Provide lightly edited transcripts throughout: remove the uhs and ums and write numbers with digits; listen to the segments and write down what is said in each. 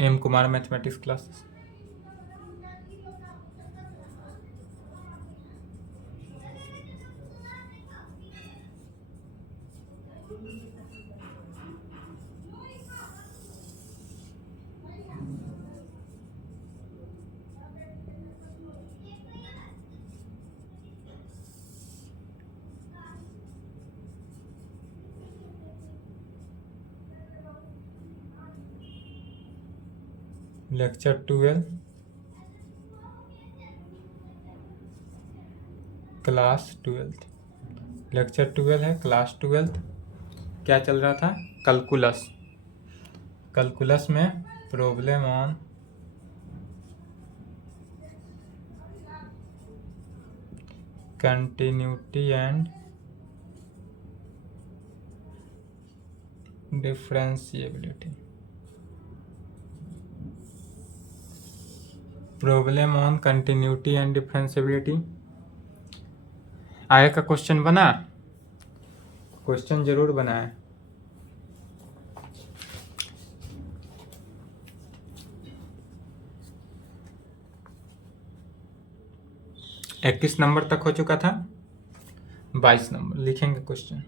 M Kumar mathematics classes. Lecture 12 class 12। Lecture 12 है class 12। क्या चल रहा था? कैलकुलस। कैलकुलस में problem on continuity and differentiability. Problem on continuity and differentiability. आगे का क्वेश्चन बना? क्वेश्चन जरूर बनाए। इक्कीस नंबर तक हो चुका था, 22 नंबर लिखेंगे question.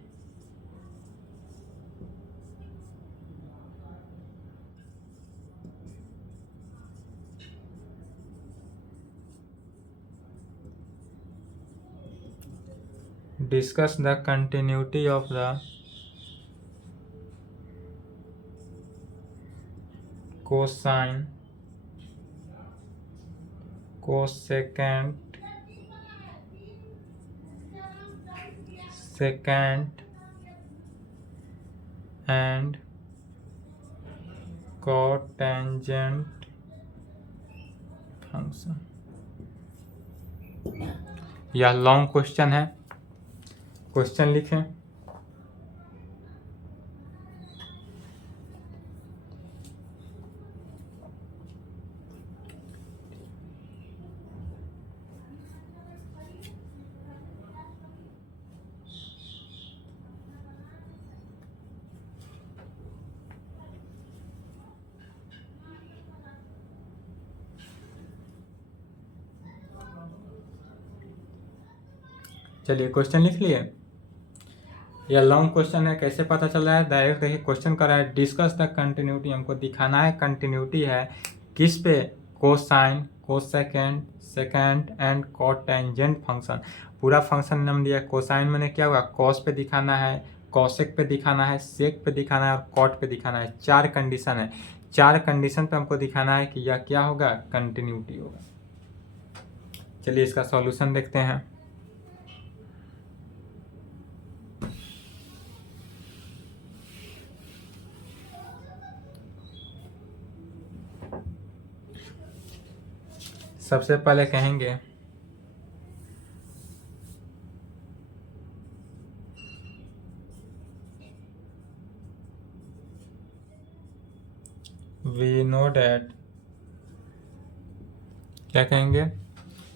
Discuss the continuity of the cosine, cosecant, secant and cotangent function. यह लॉन्ग क्वेश्चन है। क्वेश्चन लिखें। चलिए क्वेश्चन लिख लिए। यह लॉन्ग क्वेश्चन है। कैसे पता चल रहा है? डायरेक्ट देखिए क्वेश्चन कर रहा है डिस्कस द कंटिन्यूटी। हमको दिखाना है कंटिन्यूटी है किस पे? Cosine, cosecant, second and cotangent function. पूरा फंक्शन नाम दिया है। कोसाइन मैंने क्या हुआ? कॉस पे दिखाना है, कॉसेक पे दिखाना है, सेक पे दिखाना है और कॉट पे दिखाना है। चार कंडीशन है। चार कंडीशन पे हमको दिखाना है कि यह क्या होगा? कंटिन्यूटी होगा। चलिए इसका सॉल्यूशन देखते हैं। सबसे पहले कहेंगे वी नो डैट। क्या कहेंगे?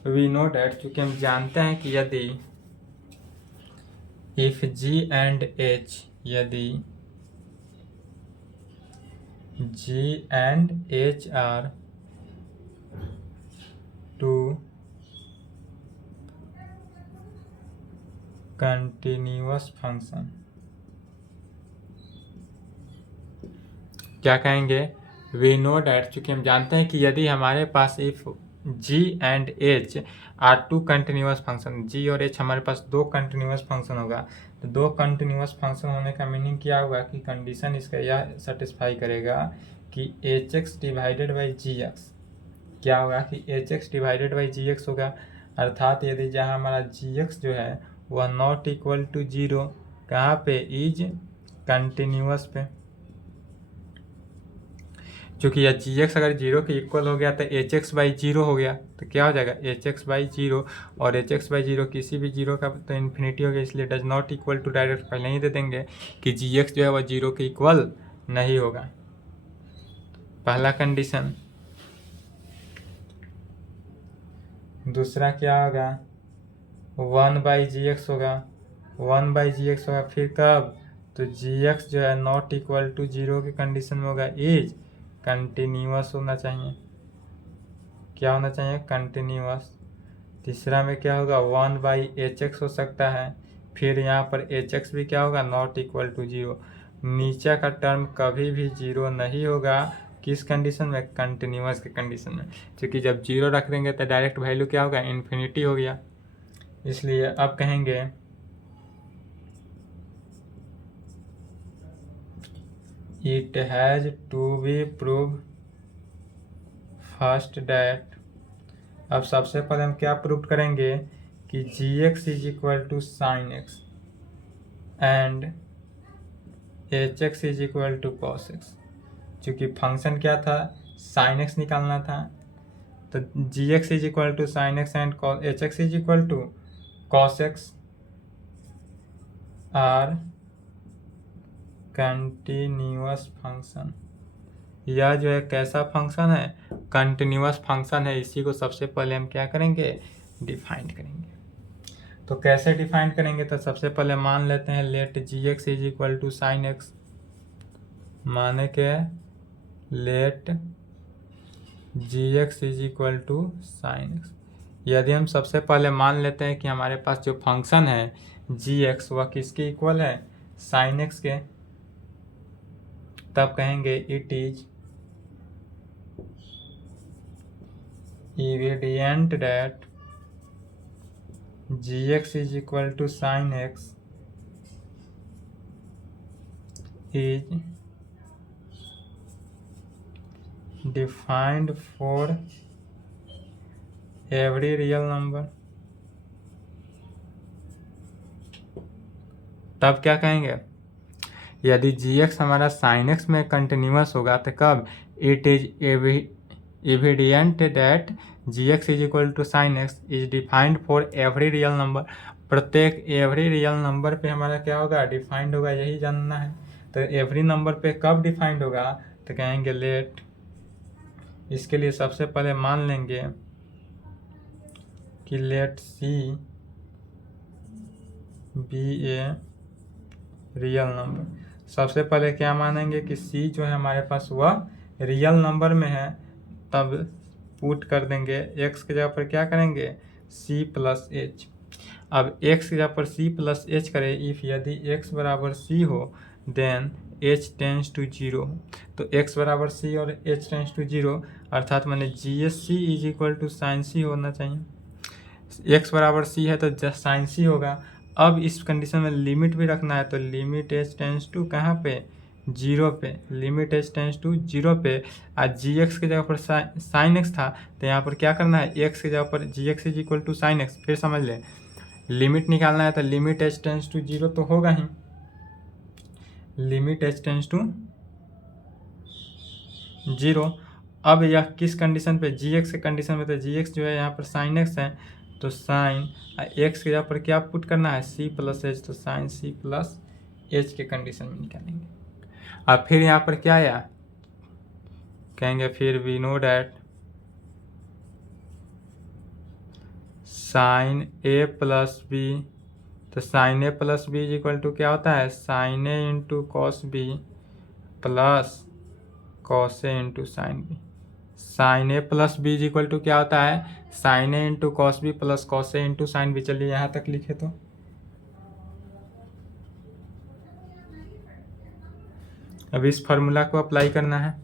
वी नो डैट, चूंकि हम जानते हैं कि यदि इफ जी एंड एच, यदि G and H are two continuous function. क्या कहेंगे? वी नो डैट, चूंकि हम जानते हैं कि यदि हमारे पास if G and H are two continuous function, G और एच हमारे पास दो कंटिन्यूअस फंक्शन होगा, तो दो कंटिन्यूअस फंक्शन होने का मीनिंग क्या हुआ कि कंडीशन इसका यह सेटिस्फाई करेगा कि h x divided by g x क्या होगा कि h x divided by g x होगा। अर्थात यदि जहाँ हमारा जी एक्स जो है वह नॉट इक्वल टू जीरो, कहाँ पे? इज कंटिन्यूअस पे। चूँकि यह जी एक्स अगर जीरो के इक्वल हो गया तो एच एक्स बाई जीरो हो गया, तो क्या हो जाएगा? H x by zero. और एच एक्स बाई जीरो किसी भी जीरो का तो इन्फिनिटी हो गया, इसलिए does not equal to, direct पहले ही दे देंगे कि जी एक्स जो है वह जीरो के इक्वल नहीं होगा। पहला कंडीशन। दूसरा क्या होगा? वन बाई जी एक्स होगा। वन बाई जी एक्स होगा फिर कब? तो जी एक्स जो है नॉट इक्वल टू जीरो की कंडीशन में होगा, इज कंटिन्यूअस होना चाहिए। क्या होना चाहिए? कंटिन्यूअस। तीसरा में क्या होगा? 1/hx हो सकता है। फिर यहाँ पर hx भी क्या होगा? Not equal to 0। नीचे का टर्म कभी भी 0 नहीं होगा। किस कंडीशन में? कंटिन्यूअस के कंडीशन में। क्योंकि जब 0 रख देंगे तो डायरेक्ट वैल्यू क्या होगा? इन्फिनिटी हो गया। इसलिए अब कहेंगे it has to be prove first that. अब सबसे पहले हम क्या प्रूव करेंगे कि gx is equal to sine x and hx is equal to cos x. चूँकि फंक्शन क्या था? साइन एक्स निकालना था, तो gx is equal to sine x and hx is equal to cos x are continuous function. यह जो है कैसा फंक्शन है? कंटिन्यूअस फंक्शन है। इसी को सबसे पहले हम क्या करेंगे? डिफाइन करेंगे। तो कैसे डिफाइन करेंगे? तो सबसे पहले मान लेते हैं let gx is equal to sine x. माने के let gx is equal to sine x. यदि हम सबसे पहले मान लेते हैं कि हमारे पास जो फंक्शन है gx वह किसके इक्वल है? साइन एक्स के, तब कहेंगे it is evident that gx is equal to sin x is defined for every real number। तब क्या कहेंगे? यदि gx हमारा sin x में कंटिन्यूअस होगा तो कब? It is evident that gx is equal to sin x is defined for every real number। प्रत्येक एवरी रियल नंबर पे हमारा क्या होगा? डिफाइंड होगा। यही जानना है। तो एवरी नंबर पे कब डिफाइंड होगा? तो कहेंगे लेट, इसके लिए सबसे पहले मान लेंगे कि let c be a real number. सबसे पहले क्या मानेंगे कि सी जो है हमारे पास वह रियल नंबर में है, तब पुट कर देंगे x की जगह पर क्या करेंगे? c plus H. अब x की जगह पर c प्लस एच करें इफ यदि x बराबर c हो देन h टेंस टू 0। तो x बराबर c और h टेंस टू 0 अर्थात मैंने GSC is equal to sine C होना चाहिए। x बराबर c है तो जस्ट साइन सी होगा। अब इस कंडीशन में लिमिट भी रखना है, तो लिमिट h टेंस टू कहाँ पे? 0 पे। लिमिट h टेंस टू 0 पे। आज gx की जगह पर साइन एक्स था, तो यहाँ पर क्या करना है? x की जगह पर gx is equal to sine x. फिर समझ ले, लिमिट निकालना है तो लिमिट h टेंस टू 0 तो होगा ही। Limit h tends to 0। अब यह किस कंडीशन पे? gx के कंडीशन में। तो gx जो है यहाँ पर साइन एक्स है, तो साइन x की जगह पर क्या पुट करना है? c plus H. तो साइन c प्लस एच के कंडीशन में निकालेंगे। अब फिर यहाँ पर क्या आया? कहेंगे फिर we know that sine A plus B. तो sine A plus B is equal to क्या होता है? Sine A into cos B plus cos A into sine B. Sine A plus B is equal to क्या होता है? Sine A into cos B plus cos A into sine B. चलिए यहाँ तक लिखे तो अब इस फॉर्मूला को अप्लाई करना है।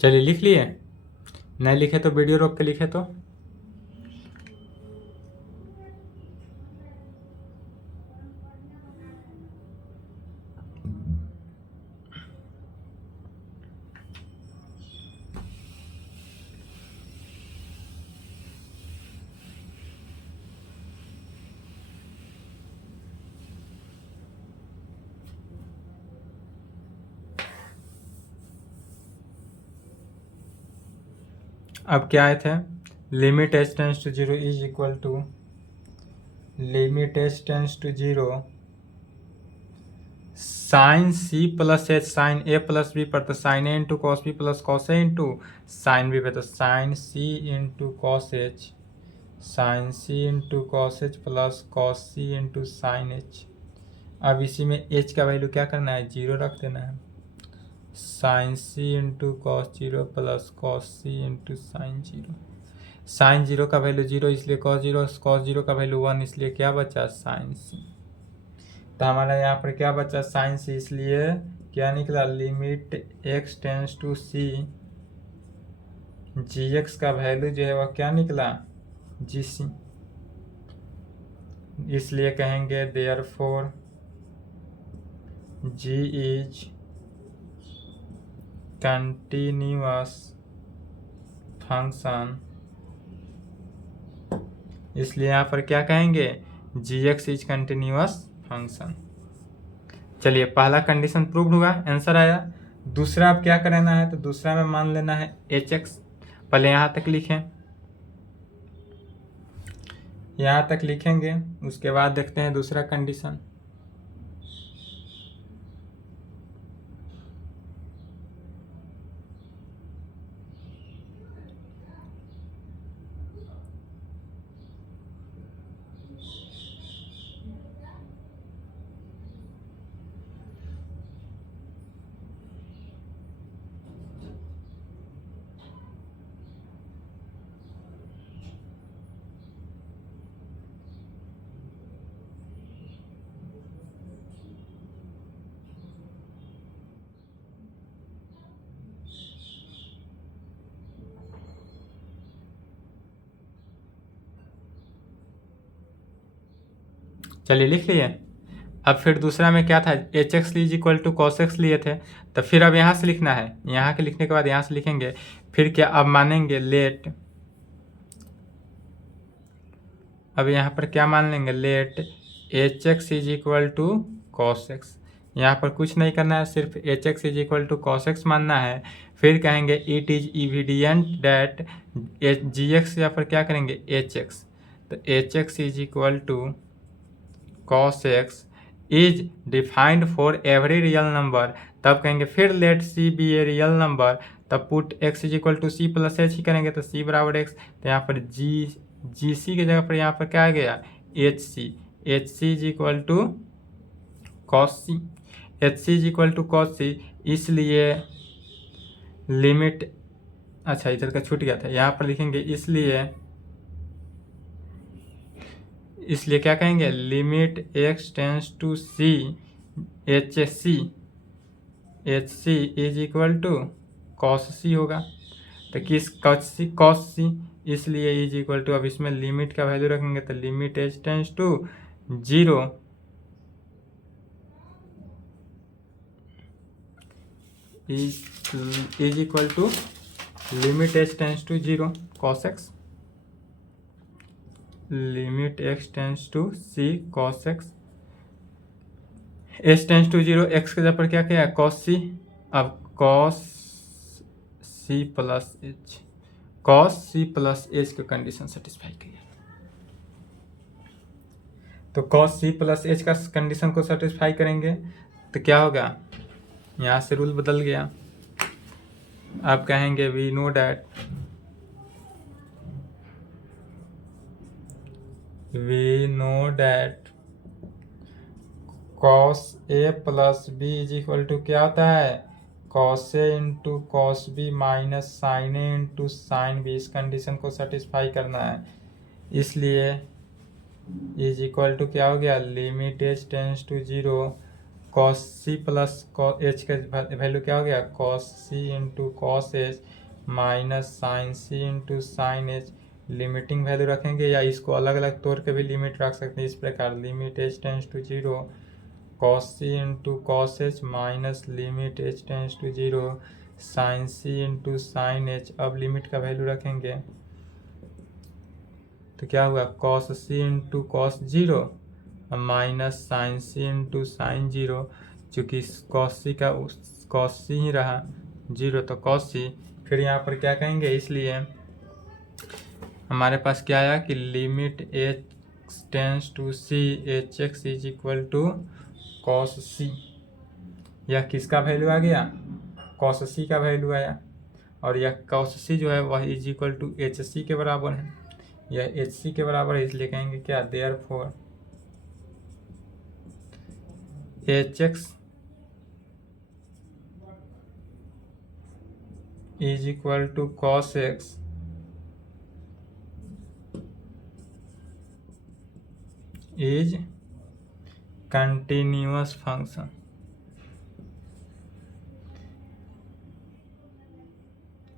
चलिए लिख लिए, नहीं लिखे तो वीडियो रोक के लिखे तो। अब क्या आए थे, limit H tends to zero is equal to limit H tends to zero sine C plus H sine A plus B पर, तो sine A into cos B plus cos A into sine B पे, तो sine C into cos H sine C into cos H plus cos C into sine H. अब इसी में H का value क्या करना है, जीरो रख देना है। Sine C into cos zero plus cos C into sine zero. Sine zero का वैल्यू जीरो इसलिए कॉस जीरो का वैल्यू वन इसलिए क्या बचा, साइन सी। तो हमारा यहाँ पर क्या बचा, साइन सी, इसलिए क्या निकला, limit x tends to c g x का वैल्यू जो है वह क्या निकला, जी सी। इसलिए कहेंगे therefore g is continuous function. इसलिए यहाँ पर क्या कहेंगे, g x is continuous function. चलिए पहला कंडीशन प्रूव्ड हुआ, आंसर आया। दूसरा अब क्या करना है, तो दूसरा में मान लेना है एच एक्स। पहले यहाँ तक लिखें, यहाँ तक लिखेंगे, उसके बाद देखते हैं दूसरा कंडीशन। चलिए लिख लिए। अब फिर दूसरा में क्या था, h x is equal to cos x लिए थे, तो फिर अब यहाँ से लिखना है। यहाँ के लिखने के बाद यहाँ से लिखेंगे, फिर क्या अब मानेंगे लेट, अब यहाँ पर क्या मान लेंगे, let H x is equal to cos X. यहाँ पर कुछ नहीं करना है, सिर्फ H x is equal to cos X मानना है। फिर कहेंगे it is evident that G X, या फिर क्या करेंगे एच एक्स, तो H x is equal to cos x is defined for every real number। तब कहेंगे फिर let c be a real number, तब put x is equal to C plus H ही करेंगे, तो c बराबर x, तो यहाँ पर जी सी की जगह पर यहाँ पर क्या आ गया, H C is equal to cos C, H C is equal to cos C. इसलिए लिमिट, अच्छा इधर का छूट गया था, यहाँ पर लिखेंगे इसलिए क्या कहेंगे, limit x tends to C H C is equal to cos C होगा, तो किस कॉस सी, इसलिए इज इक्वल टू, अब इसमें लिमिट का वैल्यू रखेंगे, तो limit H tends to zero is equal to limit H tends to zero cos x, limit x tends to c cos x, h tends to zero, x के जगह पर क्या किया है, कॉस सी। अब कॉस सी plus h की condition satisfy किया, तो कॉस सी प्लस एच का कंडीशन को सेटिस्फाई करेंगे तो क्या होगा, यहाँ से रूल बदल गया। आप कहेंगे we know that cos A plus B is equal to क्या होता है, cos A into cos B minus sine A into sine B. इस कंडीशन को सेटिस्फाई करना है, इसलिए इज इक्वल टू क्या हो गया, limit H tends to zero cos C plus H का वैल्यू क्या हो गया, cos C into cos H minus sine C into sine H. Limiting value रखेंगे या इसको अलग अलग तौर के भी लिमिट रख सकते हैं, इस प्रकार limit H tends to zero cos C into cos H minus limit H tends to zero sine C into sine H. अब लिमिट का वैल्यू रखेंगे तो क्या हुआ, cos C into cos zero minus sine C into sine zero, चूँकि cos C का cos सी ही रहा zero, तो कॉस सी। फिर यहाँ पर क्या कहेंगे, इसलिए हमारे पास क्या आया कि limit h tends to c H x is equal to cos C. यह किसका वैल्यू आ गया? कॉस सी का वैल्यू आया। और यह कॉस सी जो है वह is equal to h c के बराबर है। यह एच सी के बराबर है, इसलिए कहेंगे क्या, therefore h x is equal to cos x is continuous function.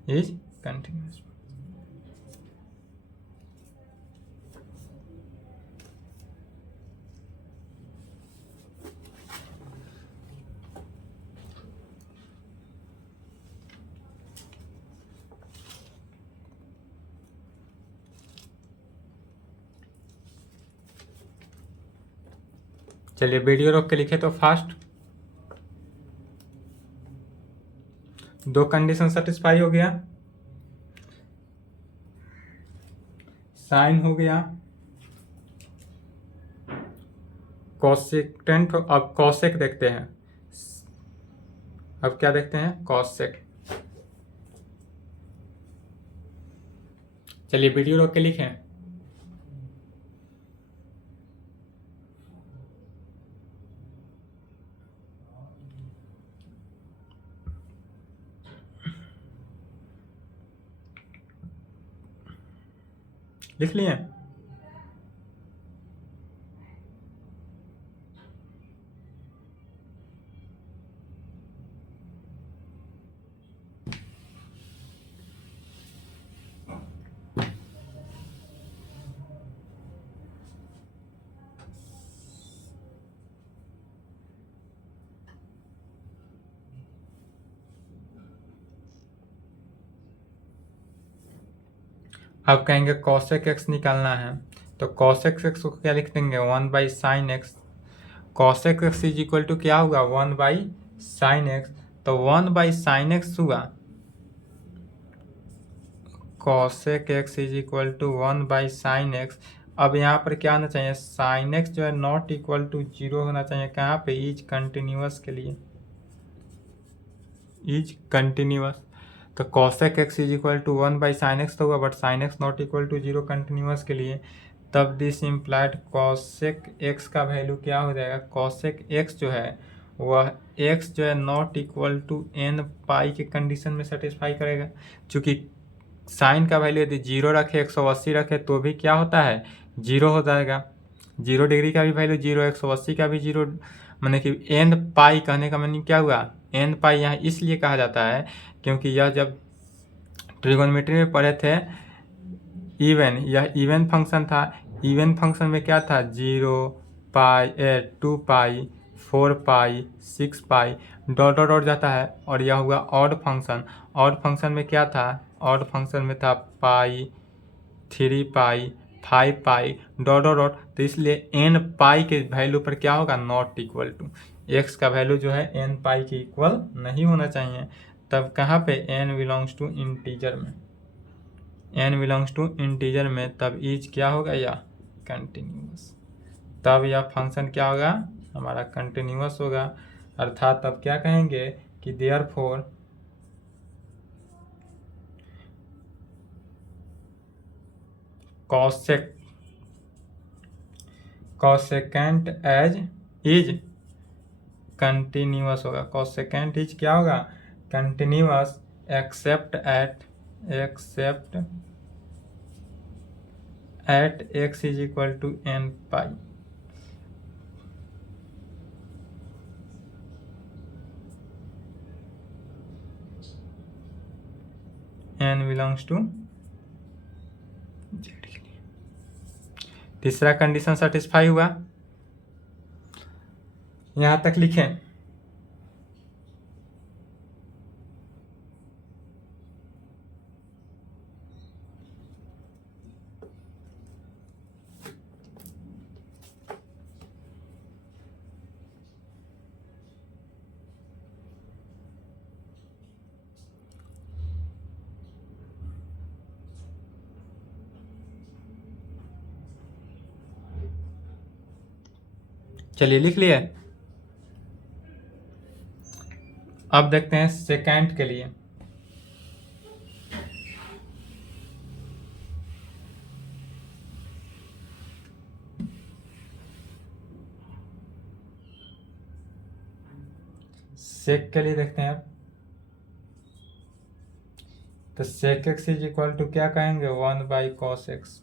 Is continuous. चलिए वीडियो रोक के लिखे तो फास्ट। दो कंडीशन सेटिस्फाई हो गया, साइन हो गया, कॉसेकेंट। अब कॉसेक देखते हैं। अब क्या देखते हैं? कॉसेक। चलिए वीडियो रोक के लिखें। लिख लिए? अब कहेंगे कॉसेक एक्स निकालना है, तो कॉसेक एक्स को क्या लिख देंगे? 1/sin x। Cosec x is equal to क्या होगा? 1/sin x। तो 1/sin x हुआ, cosec x is equal to 1/sin x। अब यहाँ पर क्या होना चाहिए? साइन एक्स जो है नॉट इक्वल टू 0 होना चाहिए। कहाँ पे? इज कंटिन्यूअस के लिए, इज कंटिन्यूअस। तो cosec x is equal to 1/sin x तो होगा, but sine x not equal to 0 continuous के लिए। तब दिस इम्प्लाइड कॉसेक एक्स का वैल्यू क्या हो जाएगा? कॉसेक एक्स जो है वह एक्स जो है not equal to n pi के कंडीशन में सेटिस्फाई करेगा। चूंकि साइन का वैल्यू यदि 0 रखे 180 रखे तो भी क्या होता है? 0 हो जाएगा। 0 डिग्री का भी वैल्यू 0, 180 का भी 0, माने कि n पाई कहने का मीनिंग क्या हुआ? n पाई यहाँ इसलिए कहा जाता है क्योंकि यह जब ट्रिगोनोमेट्री में पढ़े थे इवन, यह इवन फंक्शन था। इवन फंक्शन में क्या था? 0 पाई 2 पाई 4 पाई 6 पाई डॉट डॉट डॉट जाता है। और यह हुआ ऑड फंक्शन। ऑड फंक्शन में क्या था? ऑड फंक्शन में था pi 3 pi 5 pi dot dot dot. तो इसलिए n पाई के वैल्यू पर क्या होगा? Not equal to. x का वैल्यू जो है n पाई के इक्वल नहीं होना चाहिए। तब कहाँ पे? n बिलोंग्स टू इंटीजर में, n बिलोंग्स टू इंटीजर में तब इज क्या होगा? या कंटिन्यूअस। तब यह फंक्शन क्या होगा? हमारा कंटिन्यूअस होगा। अर्थात तब क्या कहेंगे कि therefore cosecant x is continuous होगा। कॉसेकेंट इज क्या होगा? Continuous except at x is equal to n pi. n belongs to z के लिए। तीसरा कंडीशन सेटिस्फाई हुआ। यहां तक लिखें। चलिए लिख लिए। अब देखते हैं सेकेंड के लिए। सेक के लिए देखते हैं। तो sec x is equal to क्या कहेंगे, 1/cos x।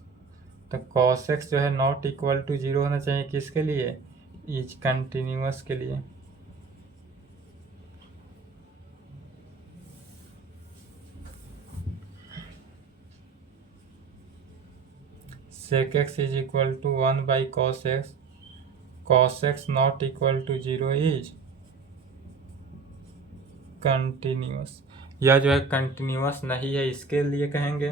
तो cos x जो है नॉट इक्वल टू 0 होना चाहिए किसके लिए, इज कंटिन्यूअस के लिए। Sec x is equal to 1/cos x, cos x not equal to 0 is continuous. यह जो है कंटिन्यूअस नहीं है, इसके लिए कहेंगे।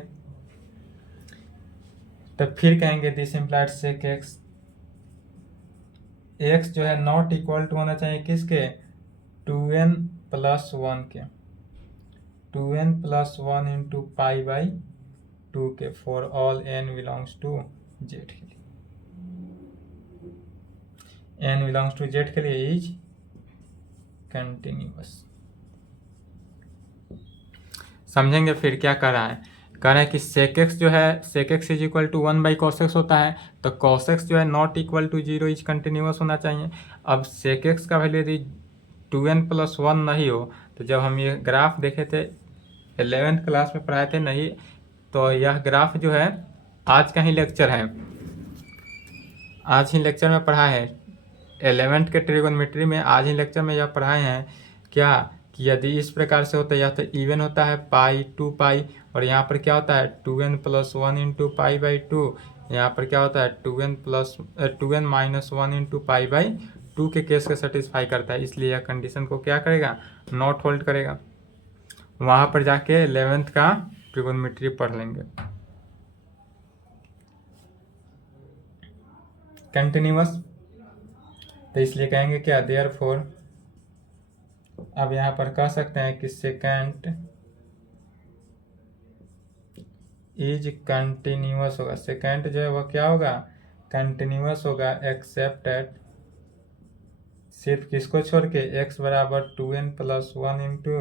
तो फिर कहेंगे this implied sec x, x जो है नॉट इक्वल टू होना चाहिए किसके, 2n+1 के, 2n+1 इंटू π/2 के, for all n belongs to z के लिए, n बिलोंग्स टू z के लिए इज कंटिन्यूअस। समझेंगे फिर क्या कर रहा है। कह रहा है कि सेक एक्स जो है, sec x is equal to 1/cos x होता है, तो cos x जो है not equal to 0 is continuous होना चाहिए। अब सेक एक्स का वैल्यू यदि 2n+1 नहीं हो, तो जब हम ये ग्राफ देखे थे 11th क्लास में पढ़ाए थे नहीं, तो यह ग्राफ जो है आज का ही लेक्चर है, आज ही लेक्चर में पढ़ा है 11th के ट्रिगोनोमेट्री में, आज ही लेक्चर में यह पढ़ाए हैं क्या, कि यदि इस प्रकार से होता है, या तो इवन होता है π/2π, और यहाँ पर क्या होता है 2n+1 इंटू π/2, यहाँ पर क्या होता है 2n-1 इंटू π/2 के केस को सेटिस्फाई करता है, इसलिए यह कंडीशन को क्या करेगा, नॉट होल्ड करेगा। वहाँ पर जाके 11th का ट्रिगोनोमेट्री पढ़ लेंगे। कंटिन्यूअस, तो इसलिए कहेंगे क्या, देयरफॉर, अब यहाँ पर कह सकते हैं कि सेकेंड इज कंटिन्यूअस होगा। सेकेंड जो है वह क्या होगा, कंटिन्यूअस होगा, एक्सेप्ट एट, सिर्फ किसको छोड़ के, x बराबर 2n+1 into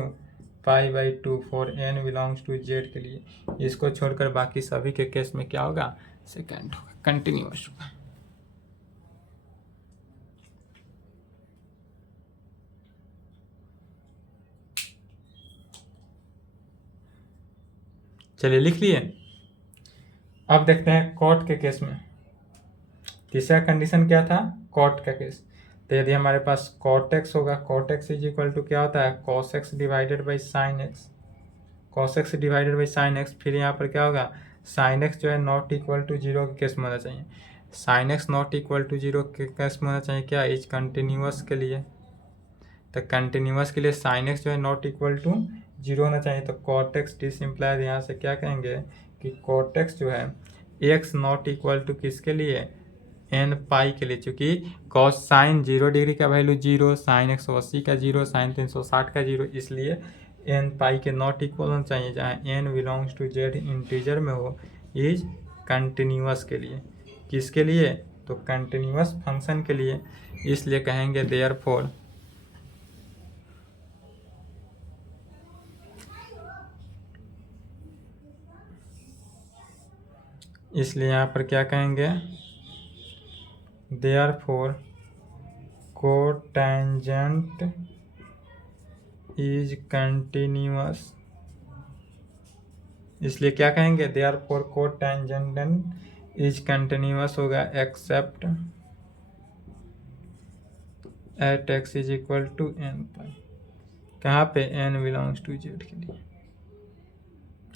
π/2 for n belongs to z के लिए, इसको छोड़कर बाकी सभी के केस में क्या होगा, सेकेंड होगा, कंटिन्यूअस होगा। चलिए लिख लिए। अब देखते हैं कॉट के केस में। तीसरा कंडीशन क्या था, कॉट का केस। तो यदि हमारे पास कॉट एक्स होगा, cot x is equal to क्या होता है, cos x divided by sine x, cos x divided by sine x. फिर यहाँ पर क्या होगा, साइन एक्स जो है नॉट इक्वल टू 0 के केस में होना चाहिए, sine x not equal to 0 के केस में होना चाहिए क्या, इज कंटिन्यूअस के लिए। तो कंटिन्यूअस के लिए साइन एक्स जो है नॉट इक्वल टू 0 होना चाहिए। तो कॉट एक्स डिसिम्प्लाइड, यहाँ से क्या कहेंगे कि कॉट एक्स जो है एक्स नॉट इक्वल टू किसके लिए, n पाई के लिए, चूंकि कॉस साइन 0 डिग्री का वैल्यू 0, साइन 180 का 0, साइन 360 का 0, इसलिए n पाई के नॉट इक्वल होना चाहिए, जहाँ n belongs to z integer में हो, इज कंटिन्यूअस के लिए। किसके लिए, तो कंटिन्यूअस फंक्शन के लिए, इसलिए कहेंगे देयरफॉर, इसलिए यहाँ पर क्या कहेंगे, देयरफॉर कोटेंजेंट इज कंटिन्यूअस, इसलिए क्या कहेंगे, देयरफॉर कोटेंजेंट इज कंटिन्यूअस होगा, except at x is equal to n पर, कहाँ पे, n बिलोंग्स टू z के लिए।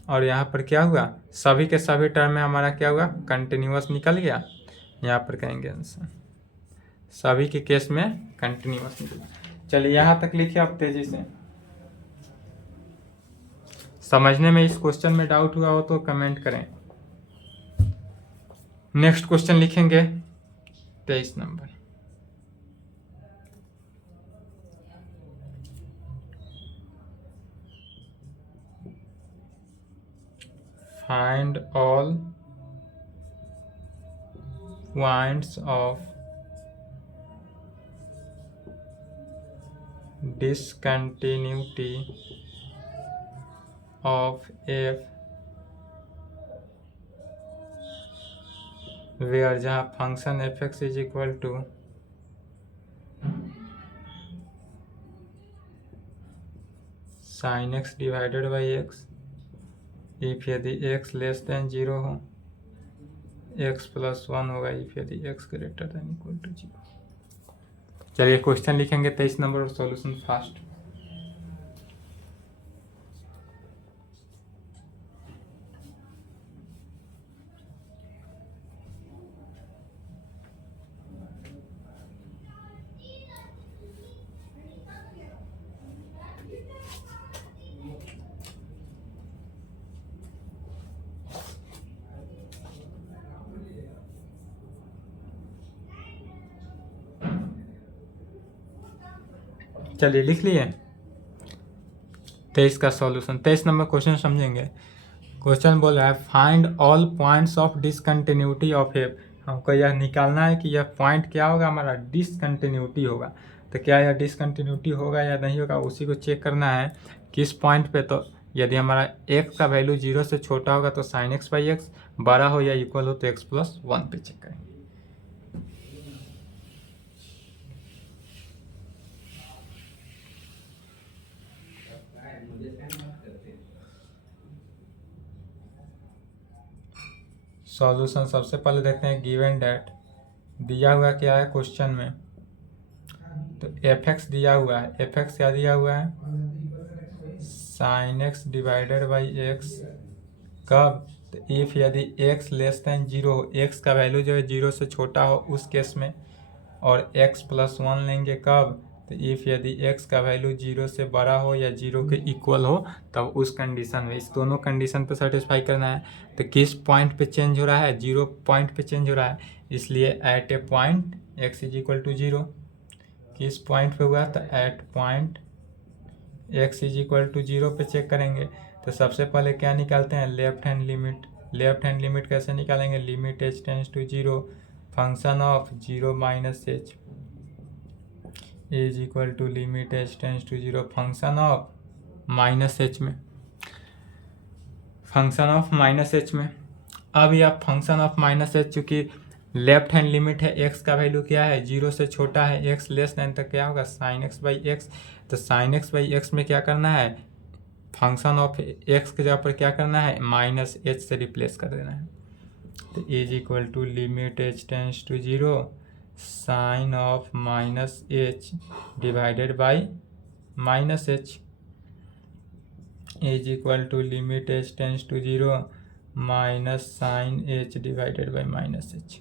और यहाँ पर क्या हुआ, सभी के सभी टर्म में हमारा क्या हुआ, कंटिन्यूअस निकल गया। यहाँ पर कहेंगे आंसर, सभी के केस में कंटिन्यूअस निकल। चलिए यहाँ तक लिखिए आप तेजी से। समझने में इस क्वेश्चन में डाउट हुआ हो तो कमेंट करें। नेक्स्ट क्वेश्चन लिखेंगे 23 नंबर। Find all points of discontinuity of f where जहाँ function fx is equal to sin x divided by x if यदि x लेस देन 0 हो, x प्लस 1 होगा इफ यदि x greater than equal to 0। चलिए question लिखेंगे 23 number और solution fast. चलिए लिख लिए 23 का सॉल्यूशन। 23 नंबर क्वेश्चन समझेंगे। क्वेश्चन बोल रहा है find all points of discontinuity of F. हमको यह निकालना है कि यह पॉइंट क्या होगा, हमारा डिसकंटिन्यूटी होगा। तो क्या यह डिसकंटिन्यूटी होगा या नहीं होगा, उसी को चेक करना है किस पॉइंट पे। तो यदि हमारा x का वैल्यू 0 से छोटा होगा तो sin x बाई एक्स, बड़ा हो या इक्वल हो तो x प्लस 1 पे चेक करेंगे। सॉल्यूशन सबसे पहले देखते हैं गिवन डेट दिया हुआ क्या है क्वेश्चन में। तो fx दिया हुआ है, fx क्या दिया हुआ है, sin x divided by x। कब, तो इफ यदि x लेस देन 0 हो, x का वैल्यू जो है 0 से छोटा हो उस केस में, और x प्लस 1 लेंगे कब, तो इफ यदि x का वैल्यू 0 से बड़ा हो या 0 के इक्वल हो तब उस कंडीशन में। इस दोनों कंडीशन पे सेटिस्फाई करना है। तो किस पॉइंट पे चेंज हो रहा है, 0 पॉइंट पे चेंज हो रहा है, इसलिए at a point x is equal to 0। किस पॉइंट पे हुआ, तो at point x is equal to 0 पे चेक करेंगे। तो सबसे पहले क्या निकालते हैं, left hand limit. Left hand limit कैसे निकालेंगे, limit h tends to 0 function of 0 minus h is equal to limit h tends to 0 function of minus h में, फंक्शन ऑफ माइनस h में। अब यह फंक्शन ऑफ माइनस h चूँकि left hand limit है, x का value क्या है 0 से छोटा है, x लेस देन तक क्या होगा sin x बाई एक्स। तो sin x बाई एक्स में क्या करना है, फंक्शन ऑफ x के जगह पर क्या करना है, माइनस h से रिप्लेस कर देना है। तो is equal to limit h tends to 0 sine of minus h divided by minus h is equal to limit h tends to 0 minus sine h divided by minus h।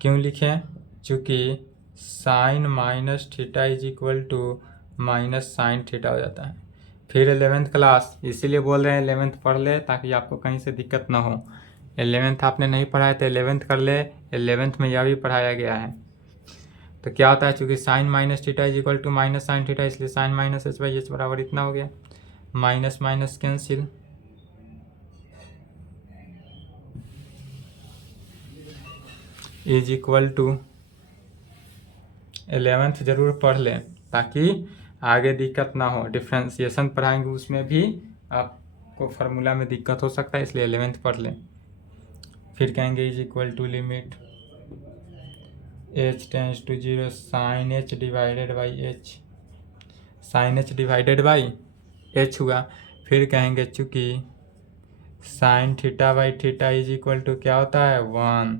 क्यों लिखें, चूँकि sine minus theta is equal to minus sine theta हो जाता है। फिर 11th class, इसीलिए बोल रहे हैं 11th पढ़ ले ताकि आपको कहीं से दिक्कत ना हो। 11th आपने नहीं पढ़ा है तो 11th कर ले, 11th में यह भी पढ़ाया गया है। तो क्या होता है, चूँकि sine minus theta is equal to minus sine theta, इसलिए sine minus H by H बराबर इतना हो गया, minus minus cancel, is equal to 11th जरूर पढ़ लें ताकि आगे दिक्कत ना हो। डिफ्रेंसिएशन पढ़ाएंगे उसमें भी आपको फार्मूला में दिक्कत हो सकता है, इसलिए 11th पढ़ लें। फिर कहेंगे is equal to limit h tends to 0 sine h divided by h, sine h divided by h हुआ। फिर कहेंगे चूँकि sine theta by theta is equal to क्या होता है 1,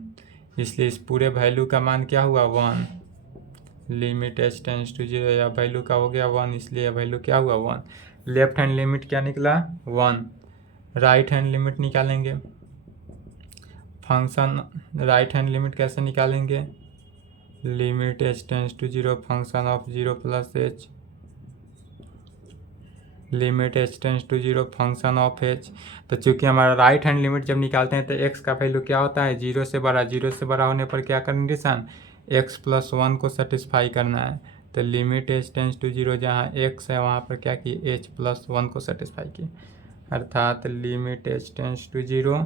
इसलिए इस पूरे वैल्यू का मान क्या हुआ 1। लिमिट h टेंस टू 0 या वैल्यू का हो गया 1, इसलिए वैल्यू क्या हुआ 1। लेफ्ट हैंड लिमिट क्या निकला 1। राइट हैंड लिमिट निकालेंगे, फंक्शन राइट हैंड लिमिट कैसे निकालेंगे, limit h tends to 0 function of 0 plus h, limit h tends to 0 function of h। तो चूँकि हमारा राइट हैंड लिमिट जब निकालते हैं तो x का वैल्यू क्या होता है 0 से बड़ा, 0 से बड़ा होने पर क्या कंडीशन, x प्लस 1 को सेटिस्फाई करना है। तो लिमिट h टेंस टू 0 जहाँ x है वहाँ पर क्या किए h प्लस 1 को सेटिस्फाई किए, अर्थात limit h tends to 0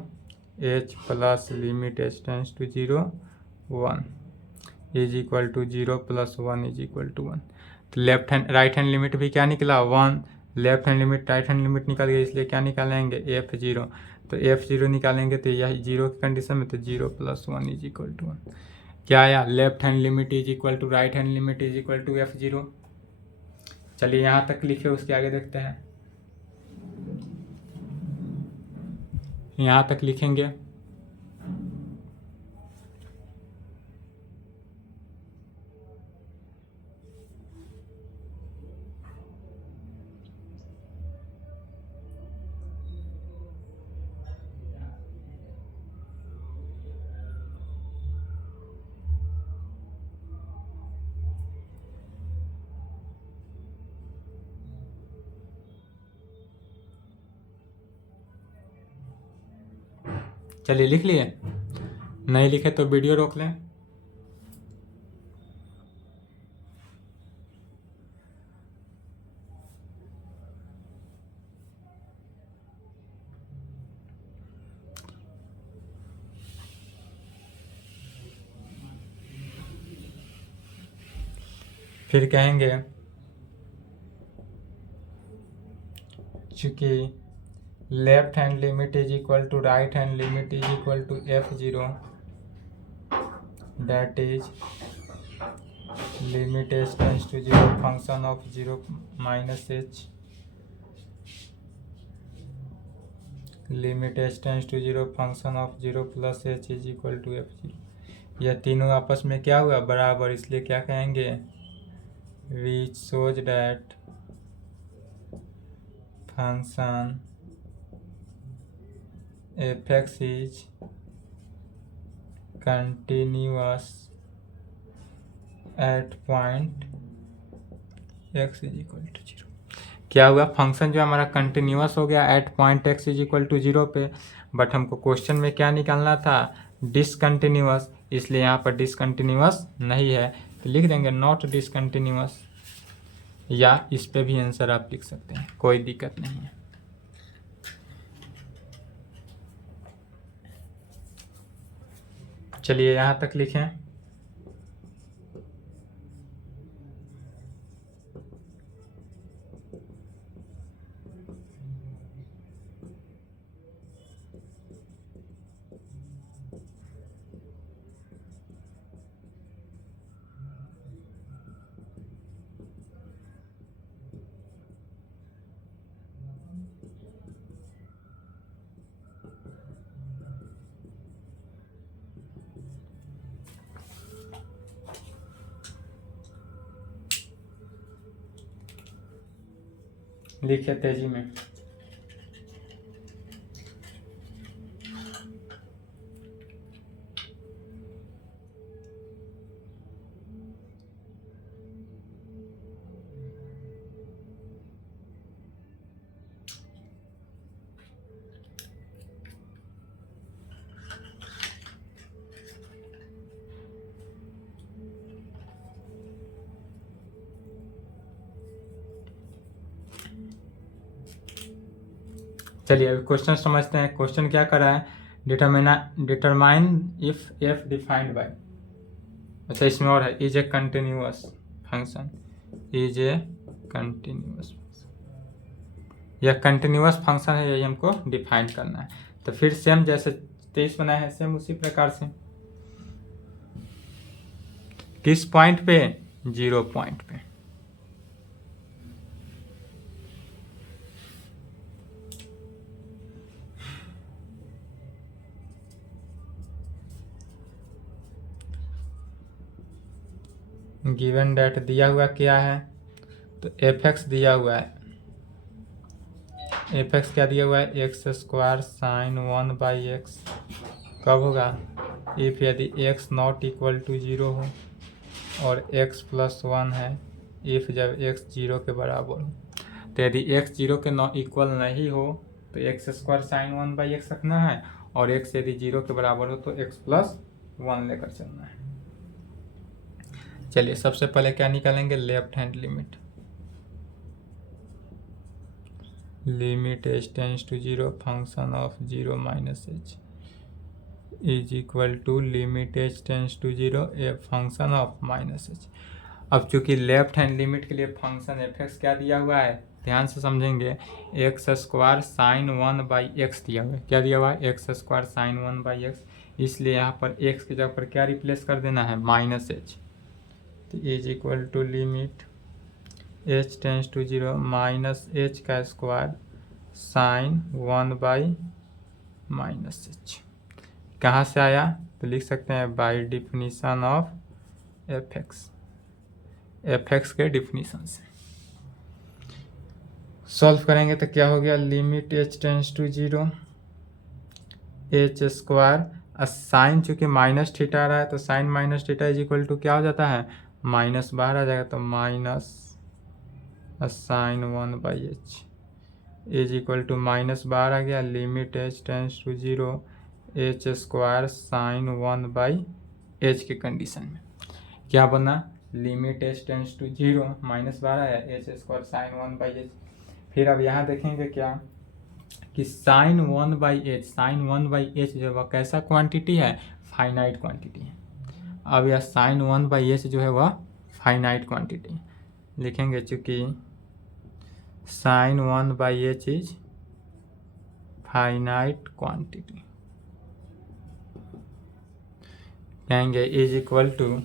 h plus limit h tends to 0 1 is equal to 0 plus 1 is equal to 1। तो left hand right hand limit भी क्या निकला 1, left hand limit right hand limit निकल गई, इसलिए क्या निकालेंगे F0। तो F0 निकालेंगे तो यह 0 की कंडीशन में, तो 0 + 1 = 1। क्या आया, left hand limit is equal to right hand limit is equal to F0। चलिए यहाँ तक लिखे, उसके आगे देखते हैं। यहाँ तक लिखेंगे, चलिए लिख लिए, नहीं लिखे तो वीडियो रोक लें। फिर कहेंगे चूंकि left hand limit is equal to right hand limit is equal to F0, that is limit h tends to 0 function of 0 - h, limit h tends to 0 function of 0 + h is equal to F0। यह तीनों आपस में क्या हुआ, बराबर, इसलिए क्या कहेंगे, विच shows that function f(x) is continuous at point x = 0। क्या हुआ, फंक्शन जो हमारा कंटिन्यूअस हो गया एट पॉइंट x = 0 पे, बट हमको क्वेश्चन में क्या निकालना था, डिसकंटिन्यूअस, इसलिए यहाँ पर डिसकंटिन्यूअस नहीं है, तो लिख देंगे नॉट डिसकंटिन्यूअस, या इस पे भी आंसर आप लिख सकते हैं, कोई दिक्कत नहीं है। चलिए यहाँ तक लिखें। लिखे तेजी में, चलिए अभी क्वेश्चन समझते हैं। क्वेश्चन क्या कर रहा है, determine if f defined by, अच्छा इसमें और है, is a continuous function, is a continuous function, यह कंटिन्यूअस फंक्शन है, यही हमको डिफाइन करना है। तो फिर सेम जैसे 23 बनाया है, सेम उसी प्रकार से, किस पॉइंट पे, 0 पॉइंट पे। गिवन डेट दिया हुआ क्या है, तो f(x) दिया हुआ है, f(x) क्या दिया हुआ है, x² sin 1/x, कब होगा, इफ यदि x ≠ = 0 हो और x + 1 है, इफ जब x 0 के बराबर हो। तो यदि x 0 के इक्वल नहीं हो तो x² sin 1/x रखना है, और x यदि 0 के बराबर हो तो x + 1 लेकर चलना है। चलिए सबसे पहले क्या निकालेंगे, left hand limit, limit h tends to 0 function of 0 - h is equal to limit h tends to 0 a function of -h। अब चूंकि लेफ्ट हैंड लिमिट के लिए फंक्शन एफ एक्स क्या दिया हुआ है, ध्यान से समझेंगे, एक्स स्क्वायर साइन 1/x दिया हुआ है। क्या दिया हुआ है? X square sine 1/x। इसलिए यहाँ पर x की जगह पर क्या रिप्लेस कर देना है? -h। तो is equal to limit h tends to 0 -h का स्क्वायर साइन 1/-h। कहाँ से आया? तो लिख सकते हैं by definition of F X के डिफिनीशन से सॉल्व करेंगे तो क्या हो गया? Limit h tends to 0 h square, sine चूंकि माइनस थीटा आ रहा है तो sine minus theta is equal to क्या हो जाता है? माइनस बाहर आ जाएगा तो minus sign 1/h is equal to minus बाहर आ गया, limit h tends to 0 h square sine 1/h के कंडीशन में क्या बना? Limit h tends to 0 minus बाहर आया h स्क्वायर साइन 1/h। फिर अब यहाँ देखेंगे क्या कि साइन 1/h जो है कैसा क्वांटिटी है? फाइनाइट क्वांटिटी है। अब यह साइन 1/h जो है वह फाइनाइट क्वांटिटी लिखेंगे, चूँकि sine 1/h is finite quantity, कहेंगे is equal to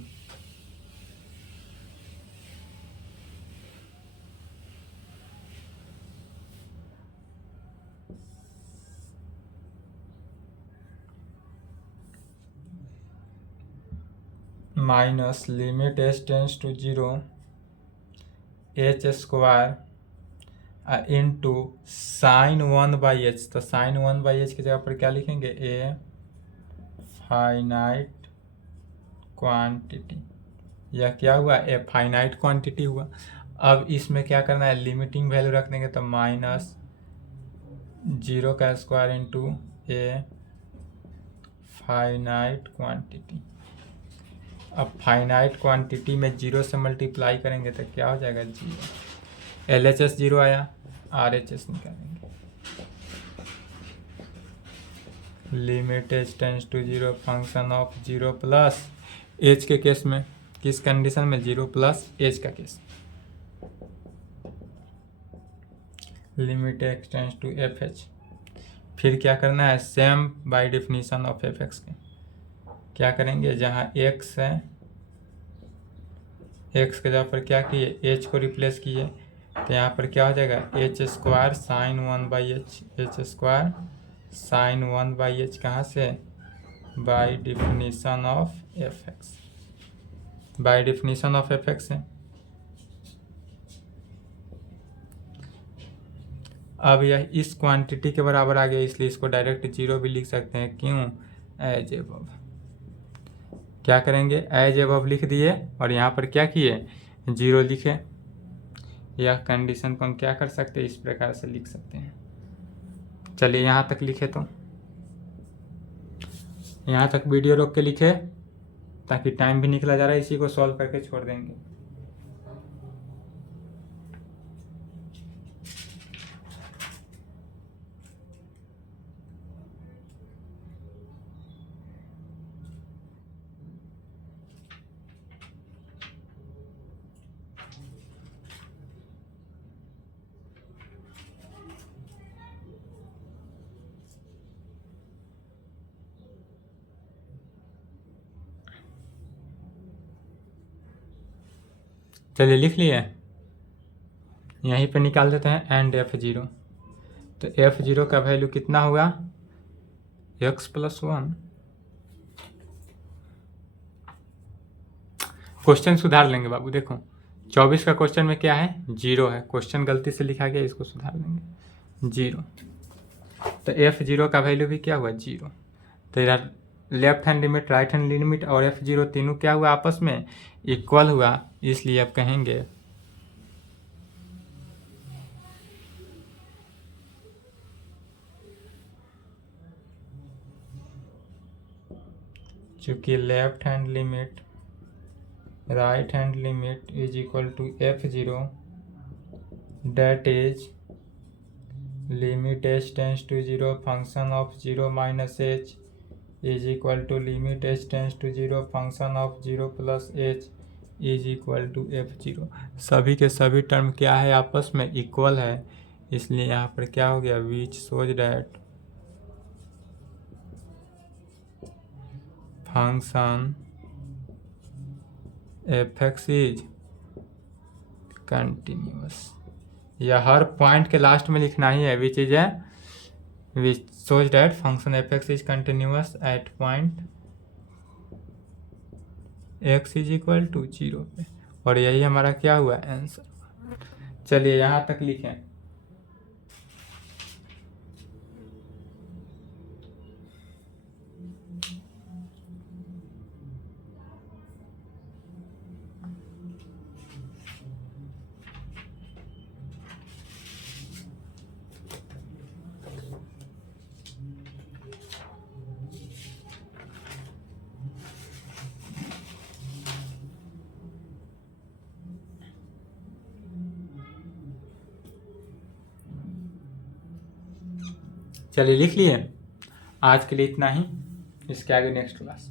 minus limit h tends to 0 h square into sine 1/h। तो साइन 1/h की जगह पर क्या लिखेंगे? A finite quantity. यह क्या हुआ? ए फाइनाइट क्वांटिटी हुआ। अब इसमें क्या करना है? लिमिटिंग वैल्यू रख देंगे तो -0 का स्क्वायर इंटू ए फाइनाइट क्वांटिटी। अब फाइनाइट क्वांटिटी में 0 से मल्टीप्लाई करेंगे तो क्या हो जाएगा? 0। LHS 0 आया, RHS निकालेंगे। Limit h tends to 0 function of 0 plus h के केस में, किस कंडीशन में? 0 प्लस h का case. Limit x tends to fh। फिर क्या करना है? Same by definition of fx के क्या करेंगे? जहाँ x है, x के जगह पर क्या किए? h को रिप्लेस किए तो यहाँ पर क्या हो जाएगा? h square sine 1/h, h square sine 1/h कहाँ से? By definition of fx, by definition of fx है। अब यह इस क्वांटिटी के बराबर आ गया, इसलिए इसको डायरेक्ट 0 भी लिख सकते हैं। क्यों? As above. क्या करेंगे? एज एबव लिख दिए और यहाँ पर क्या किए? 0 लिखे। यह कंडीशन को हम क्या कर सकते हैं? इस प्रकार से लिख सकते हैं। चलिए यहाँ तक लिखे, तो यहाँ तक वीडियो रोक के लिखे ताकि टाइम भी निकला जा रहा है। इसी को सॉल्व करके छोड़ देंगे। चलिए लिख लिए, यहीं पे निकाल देते हैं एंड f0। तो f0 का वैल्यू कितना होगा? x + 1। क्वेश्चन सुधार लेंगे बाबू। देखो 24 का क्वेश्चन में क्या है? 0 है। क्वेश्चन गलती से लिखा गया, इसको सुधार लेंगे। 0 तो f0 का वैल्यू भी क्या हुआ? 0। तो इधर left hand limit, right hand limit और f0 तीनों क्या हुआ? आपस में इक्वल हुआ। इसलिए आप कहेंगे चूंकि left hand limit right hand limit is equal to f0, that is limit h tends to 0 function of 0 - h is equal to limit h tends to 0 function of 0 + h is equal to F0। सभी के सभी term क्या है, आपस में equal है, इसलिए यहाँ पर क्या हो गया, विच shows that function f(x) is continuous. यह हर पॉइंट के लास्ट में लिखना ही है, विच इज है, which shows that function f(x) is continuous at point x is equal to 0 पे, और यही हमारा क्या हुआ, आंसर। चलिए यहाँ तक लिखें। चलिए लिख लिए, आज के लिए इतना ही, इसके आगे नेक्स्ट क्लास।